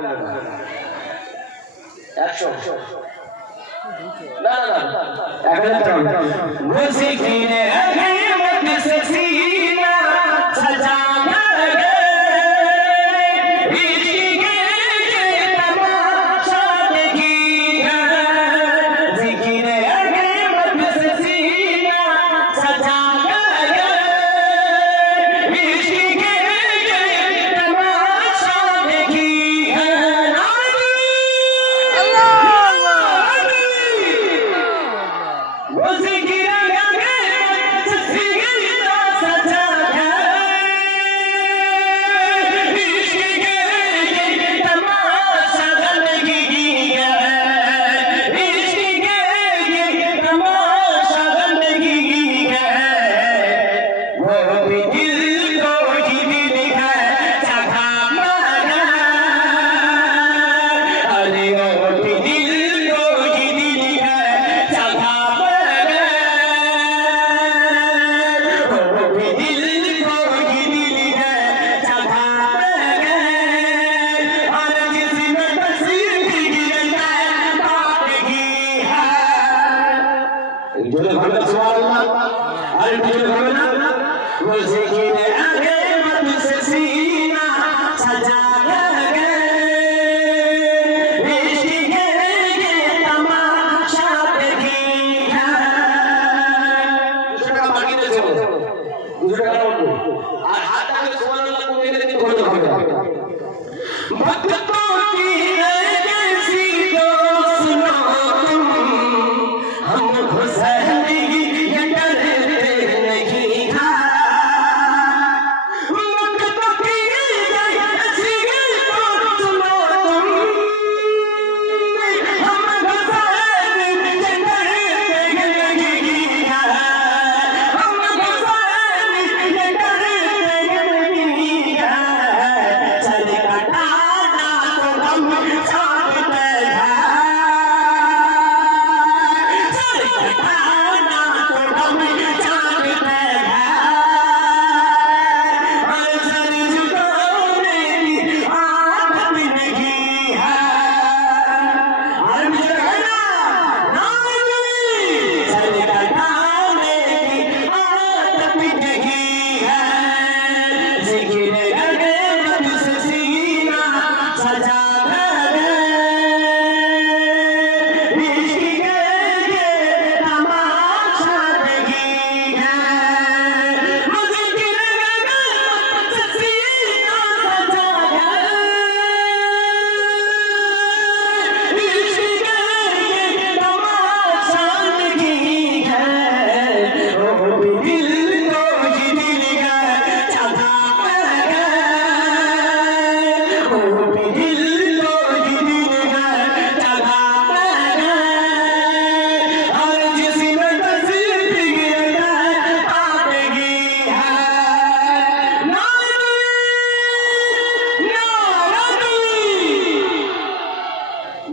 100 না না না 1000 টাকা মুসিকিনে গিমত সে सीना सजाना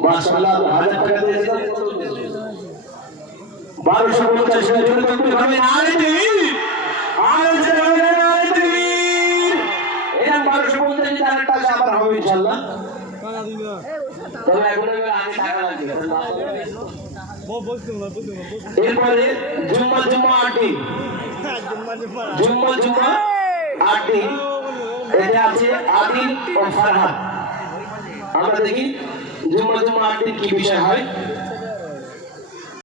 माशाल्लाह 1000 টাকা দিয়েছে 1250 টাকা জোরে তকবীর হবে নারে তাকবীর আর জোরে নারে তাকবীর এরকম 1250 টাকা টাকা আবার হবে ইনশাআল্লাহ টাকা দিবা তবে এখন আমি টাকা লাগবে এরপরে জুম্মা আটি জুম্মা আটি এটা আছে আদিল ও ফারহাদ আমরা দেখি জুম্মা আটি কি বিষয় হয়